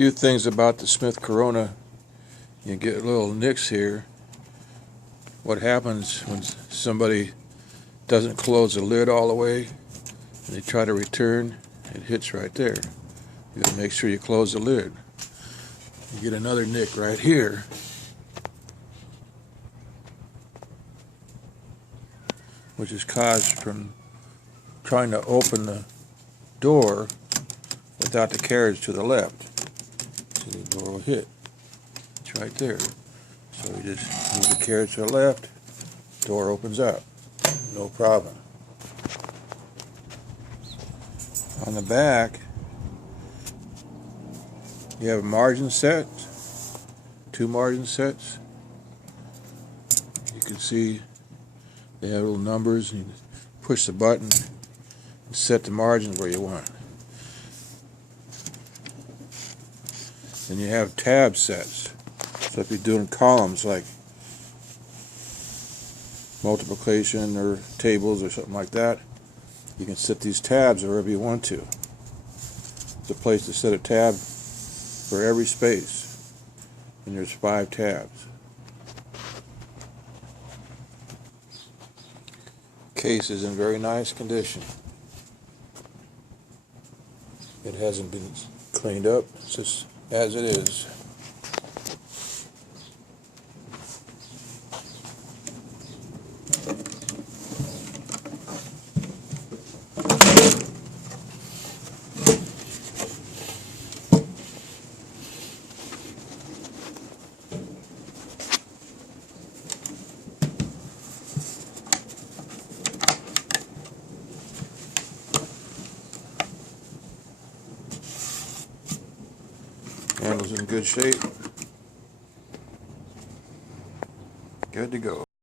Few things about the Smith Corona. You get little nicks here. What happens when somebody doesn't close the lid all the way and they try to return, it hits right there. You gotta make sure you close the lid. You get another nick right here. Which is caused from trying to open the door without the carriage to the left. So the door will hit. It's right there. So you just move the carriage to the left, door opens up. No problem. On the back, you have a margin set, 2 margin sets. You can see they have little numbers, and you push the button and set the margin where you want. Then you have tab sets. So if you're doing columns like multiplication or tables or something like that, you can set these tabs wherever you want to. It's a place to set a tab for every space, and there's 5 tabs. Case is in very nice condition. It hasn't been cleaned up, it's just as it is. Handle's in good shape. Good to go.